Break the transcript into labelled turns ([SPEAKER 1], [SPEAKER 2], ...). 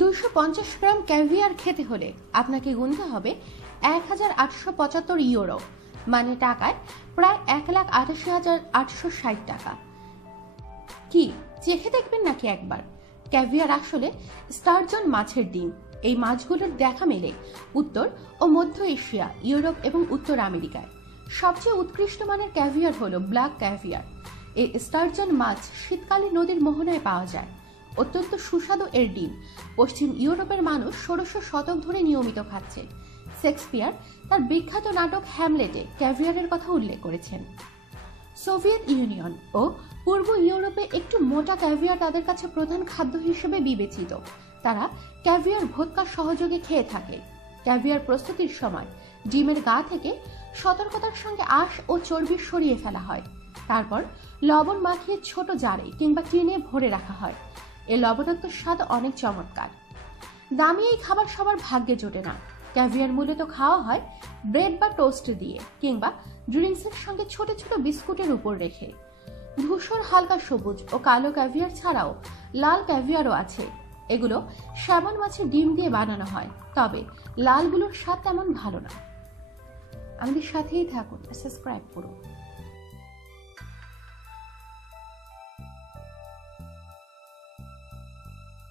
[SPEAKER 1] দুইশো পঞ্চাশ গ্রাম ক্যাভিয়ার খেতে হলে আপনাকে গুনতে হবে এক হাজার আটশো পঁচাত্তর ইউরো মানে টাকায় প্রায় এক লাখ আটাশি হাজার আটশো ষাট টাকা। কি, চেখে দেখবেন নাকি একবার? ক্যাভিয়ার আসলে স্টারজন মাছের ডিম। এই মাছগুলোর দেখা মেলে উত্তর ও মধ্য এশিয়া, ইউরোপ এবং উত্তর আমেরিকায়। সবচেয়ে উৎকৃষ্ট মানের ক্যাভিয়ার হলো ব্ল্যাক ক্যাভিয়ার। এই স্টারজন মাছ শীতকালে নদীর মোহনায় পাওয়া যায়। অত্যন্ত সুস্বাদু এর ডিম। পশ্চিম ইউরোপের মানুষ ষোড়শ শতক ধরে নিয়মিত খাচ্ছে। শেক্সপিয়ার তার বিখ্যাত নাটক হ্যামলেটে ক্যাভিয়ারের কথা উল্লেখ করেছেন। সোভিয়েত ইউনিয়ন ও পূর্ব ইউরোপে একটু মোটা ক্যাভিয়ার তাদের কাছে প্রধান খাদ্য হিসেবে বিবেচিত। তারা ক্যাভিয়ার ভোটকার সহযোগে খেয়ে থাকে। ক্যাভিয়ার প্রস্তুতির সময় ডিমের গা থেকে সতর্কতার সঙ্গে আঁশ ও চর্বি সরিয়ে ফেলা হয়। তারপর লবণ মাখিয়ে ছোট জারে কিংবা টিনে ভরে রাখা হয়। এ লবণাক্ত স্বাদ অনেক চমৎকার। দামি এই খাবার সবার ভাগ্যে জোটে না। ক্যাভিয়ার মূলত খাওয়া হয় ব্রেড বা টোস্ট দিয়ে কিংবা ড্রিঙ্কসের সঙ্গে ছোট ছোট বিস্কুটের উপর রেখে। ধূসর হালকা সবুজ ও কালো ক্যাভিয়ার ছাড়াও লাল ক্যাভিয়ারও আছে। এগুলো শ্যামন মাছের ডিম দিয়ে বানানো হয়, তবে লালগুলোর স্বাদ তেমন ভালো না। আমাদের সাথেই থাকুন, সাবস্ক্রাইব করুন।